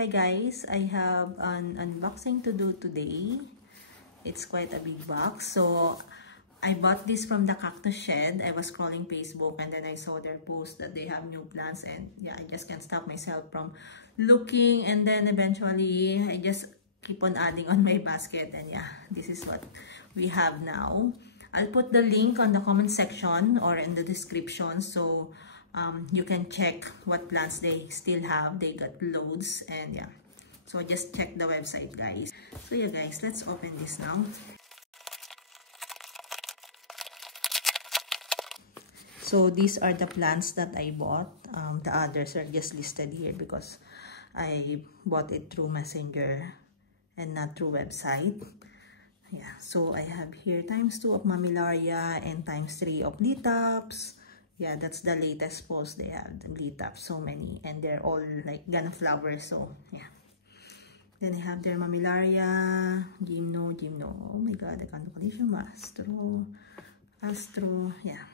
Hi guys, I have an unboxing to do today. It's quite a big box. So I bought this from the Cactus Shed. I was scrolling Facebook and then I saw their post that they have new plants, and yeah, I just can't stop myself from looking, and then eventually I just keep on adding on my basket, and yeah, this is what we have now. I'll put the link on the comment section or in the description, so you can check what plants they still have. They got loads, and yeah, so just check the website, guys. So yeah guys, let's open this now. So these are the plants that I bought. The others are just listed here because I bought it through Messenger and not through website. Yeah, so I have here ×2 of Mammillaria and ×3 of Letops. Yeah, that's the latest post they have, the Letops, so many, and they're all like gonna flower, so yeah. Then I have their Mammillaria, Gymno, oh my god, I can't look at this, Astro, yeah.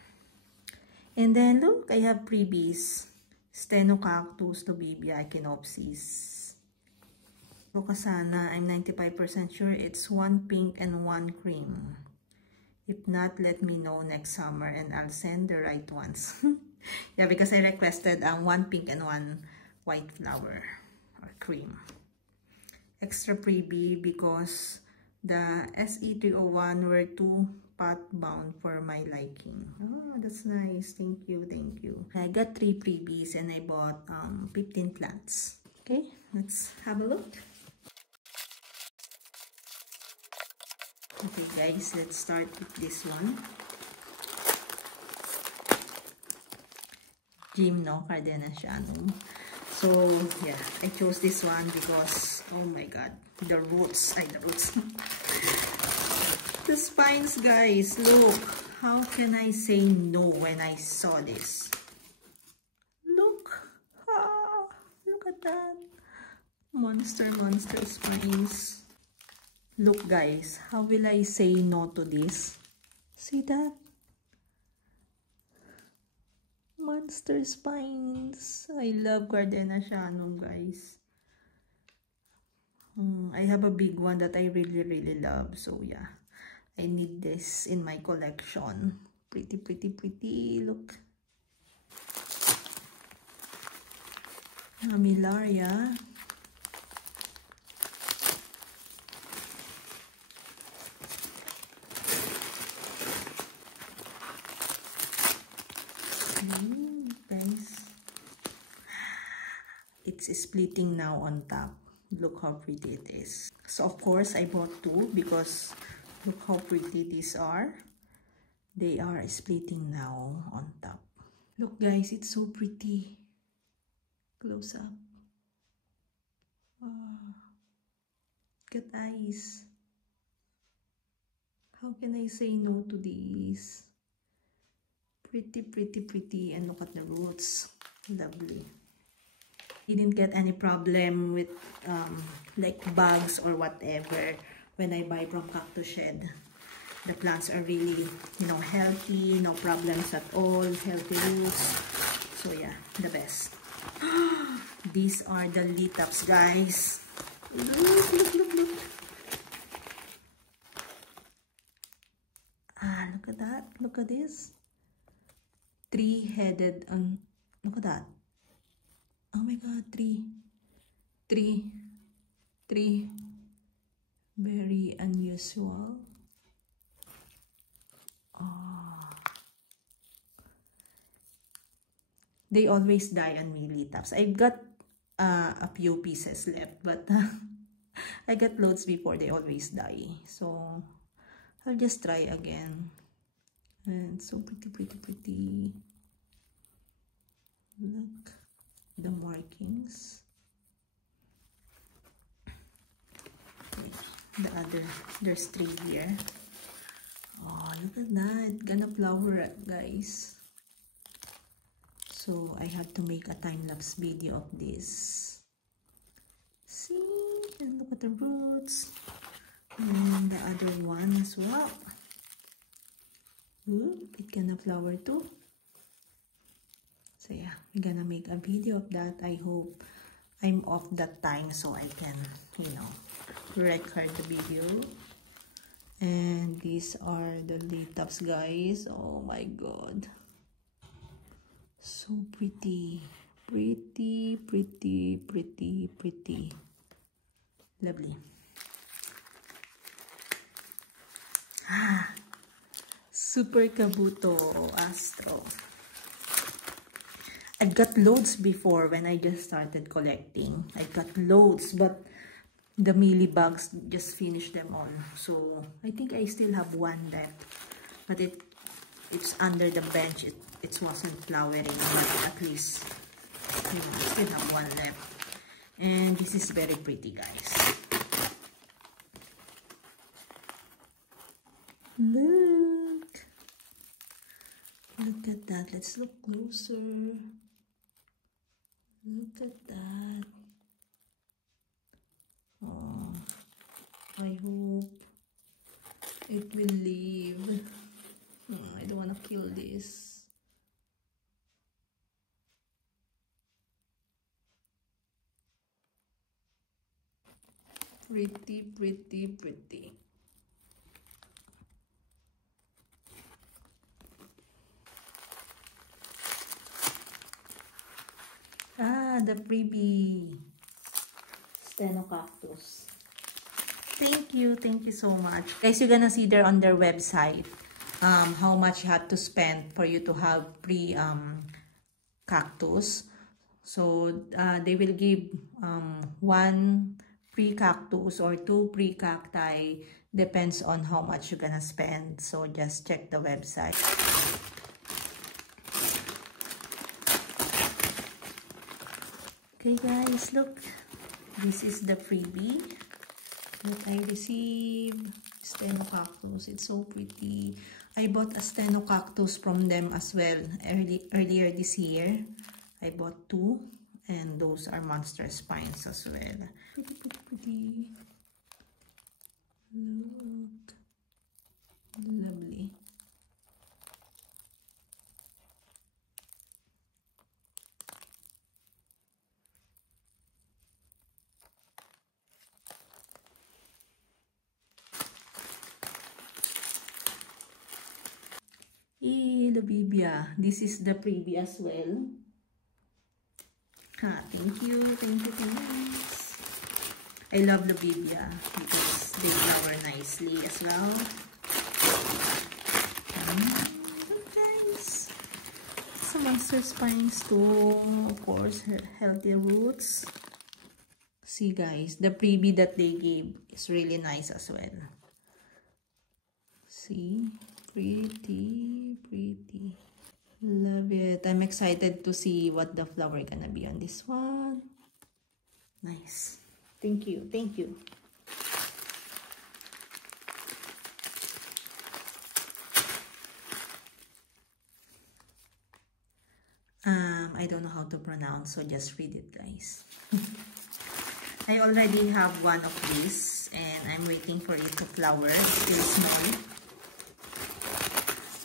And then look, I have freebies. Stenocactus, Lobibia, Echinopsis. Locasana, I'm 95% sure it's 1 pink and 1 cream. If not, let me know next summer and I'll send the right ones. Yeah, because I requested 1 pink and 1 white flower or cream. Extra freebie because the SE301 were too pot bound for my liking. Oh, that's nice. Thank you, thank you. I got 3 freebies and I bought 15 plants. Okay, let's have a look. Okay guys, let's start with this one. Gymno Cardenasianum. So yeah, I chose this one because, oh my god, the roots, the spines, guys, look. How can I say no when I saw this? Look, look at that. Monster spines. Look guys, how will I say no to this? See that? Monster spines. I love Cardenasianum, guys. I have a big one that I really love, so yeah, I need this in my collection. Pretty, look. Mammillaria. Guys, it's splitting now on top. Look how pretty it is. So of course I bought 2 because look how pretty these are. They are splitting now on top. Look guys, it's so pretty. Close up. Wow. Look at eyes. How can I say no to these? Pretty, and look at the roots. Lovely. Didn't get any problem with like bugs or whatever when I buy from Cactus Shed. The plants are really, you know, healthy, no problems at all, healthy roots. So yeah, the best. These are the Letops, guys. Look. Look at that. Look at this. 3-headed, look at that. Oh my god, 3. Very unusual. Oh. They always die on me, Letops. I've got a few pieces left, but I got loads before. They always die. So I'll just try again. And so pretty. Look, the markings. The other, there's 3 here. Oh, look at that. Gonna flower, guys. So I have to make a time-lapse video of this. See? And look at the roots. And the other one as well. Ooh, it gonna flower too. So yeah, we're gonna make a video of that. I hope I'm off that time so I can, you know, record the video. And these are the latex, guys. Oh my god. So pretty. Pretty, pretty, pretty, pretty. Lovely. Ah, Super Kabuto Astro. I got loads before when I just started collecting. I got loads, but the mealy bugs just finished them all. So I think I still have one left, but it's under the bench. It wasn't flowering, but at least, you know, I still have one left. And this is very pretty, guys. Look at that. Let's look closer. Look at that. Oh, I hope it will leave. I don't want to kill this. Pretty, pretty, pretty. Ah, the freebie. Stenocactus. Thank you so much. Guys, you're gonna see there on their website how much you had to spend for you to have free cactus. So they will give one free cactus or 2 free cacti, depends on how much you're gonna spend. So just check the website. Okay guys, look, this is the freebie that I received. Stenocactus. It's so pretty. I bought a Stenocactus from them as well earlier this year. I bought 2, and those are monster spines as well. Pretty, pretty, pretty. Look. Lovely. Labibia. This is the freebie as well. Thank you, thanks. I love Labibia because they flower nicely as well. Look guys, some monster spines too, of course, healthy roots. See guys, the freebie that they gave is really nice as well. See, pretty, pretty. Love it. I'm excited to see what the flower gonna be on this one. Nice. Thank you. Thank you. I don't know how to pronounce, so just read it, guys. I already have one of these, and I'm waiting for it to flower. Still small.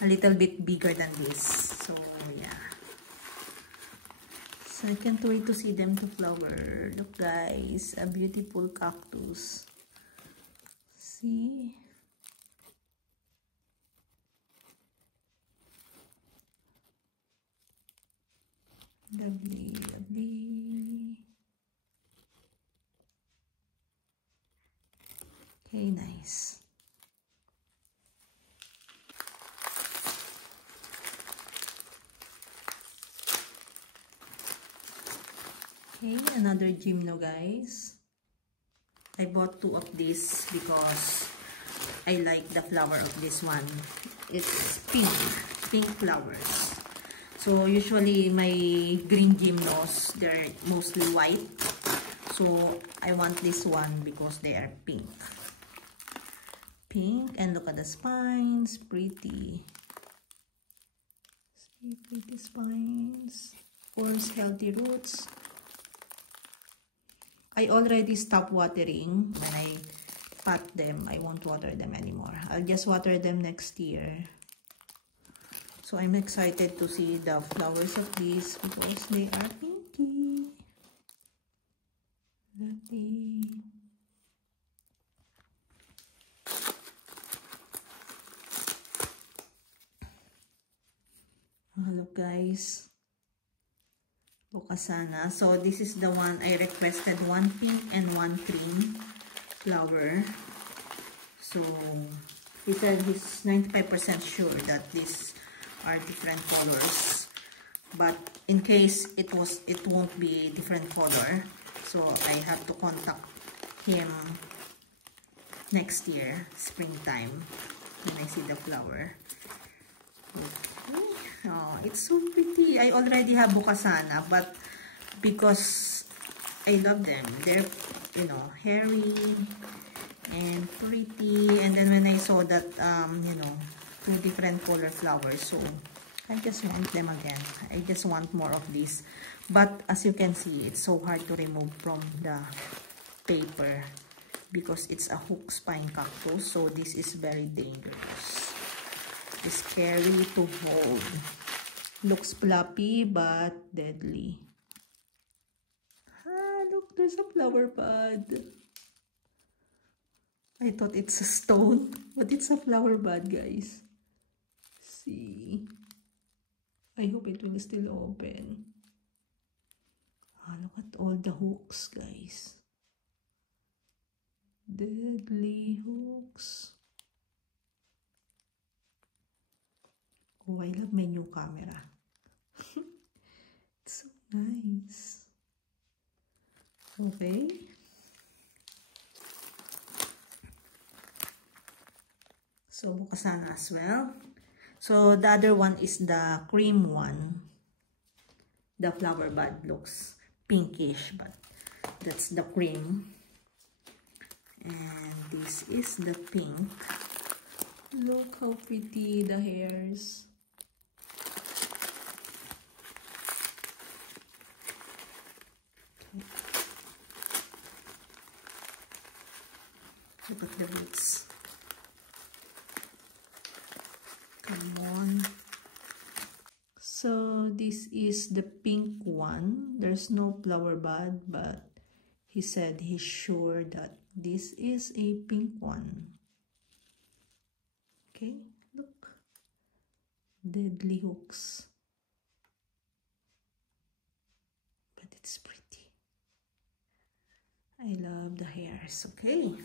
A little bit bigger than this. So, yeah. So, I can't wait to see them to flower. Look, guys. A beautiful cactus. See? Lovely, lovely. Okay, nice. Okay, another gymno, guys. I bought 2 of these because I like the flower of this one. It's pink flowers. So usually my green gymnos, they're mostly white. So I want this one because they are pink. Pink, and look at the spines, pretty. See, pretty spines. Of course, healthy roots. I already stopped watering. When I pot them, I won't water them anymore. I'll just water them next year. So I'm excited to see the flowers of these because they are pinky. See? Hello guys. Bukasana. So this is the one I requested, one pink and one cream flower. So he said he's 95% sure that these are different colors. But in case it won't be different color, so I have to contact him next year, springtime, when I see the flower. Okay. Oh, it's so pretty. I already have Bukasana, but because I love them, they're, you know, hairy and pretty. And then when I saw that, you know, two different color flowers, so I just want them again. I just want more of these. But as you can see, it's so hard to remove from the paper because it's a hook spine cactus. So this is very dangerous. It's scary to hold. Looks fluffy but deadly. Ah, look, there's a flower bud. I thought it's a stone, but it's a flower bud, guys. See? I hope it will still open. Ah, look at all the hooks, guys. Deadly hooks. Oh, I love my new camera. It's so nice. Okay. So, Bukasana as well. So, the other one is the cream one. The flower bud looks pinkish, but that's the cream. And this is the pink. Look how pretty the hairs. Look at the roots. Come on. So this is the pink one. There's no flower bud, but he said he's sure that this is a pink one. Okay, look. Deadly hooks. But it's pretty. I love the hairs, okay?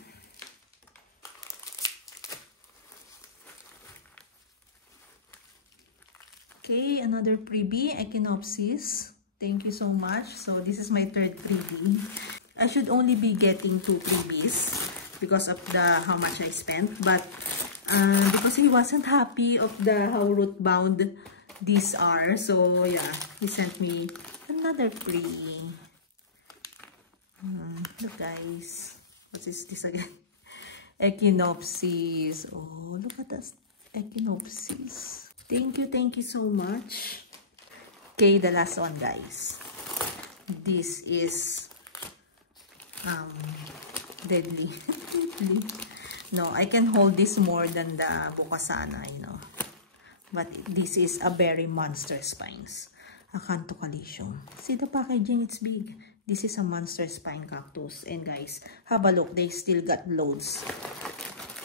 Okay, another freebie, Echinopsis. Thank you so much. So this is my third freebie. I should only be getting 2 freebies because of how much I spent. But because he wasn't happy of how root bound these are. So yeah, he sent me another free. Look guys. What is this again? Echinopsis. Oh, look at that. Echinopsis. Thank you so much. Okay, the last one, guys. This is deadly. No, I can hold this more than the Bukasana, you know. But this is a berry monster spines. Acanthocalcium. See the packaging, it's big. This is a monster spine cactus. And guys, have a look. They still got loads.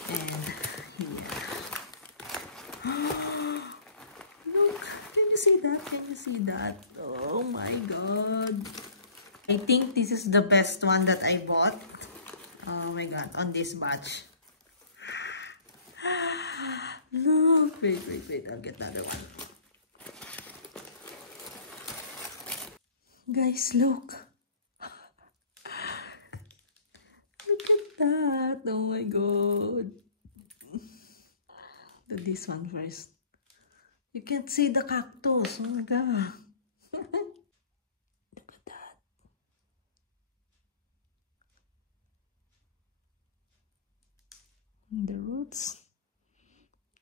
And here. Can you see that? Oh my god. I think this is the best one that I bought. Oh my god, on this batch. Look, wait, I'll get another one. Guys, look. Look at that. Oh my god. Do this one first. You can't see the cactus. Oh my god. Look at that. And the roots.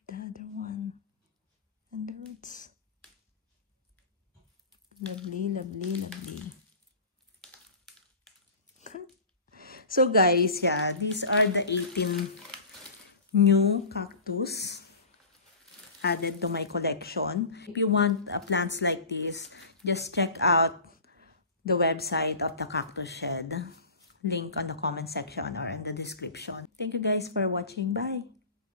The other one. And the roots. Lovely, lovely, lovely. So guys, yeah, these are the 18 new cactus added to my collection. If you want plants like this, just check out the website of the Cactus Shed. link on the comment section or in the description. Thank you guys for watching. Bye!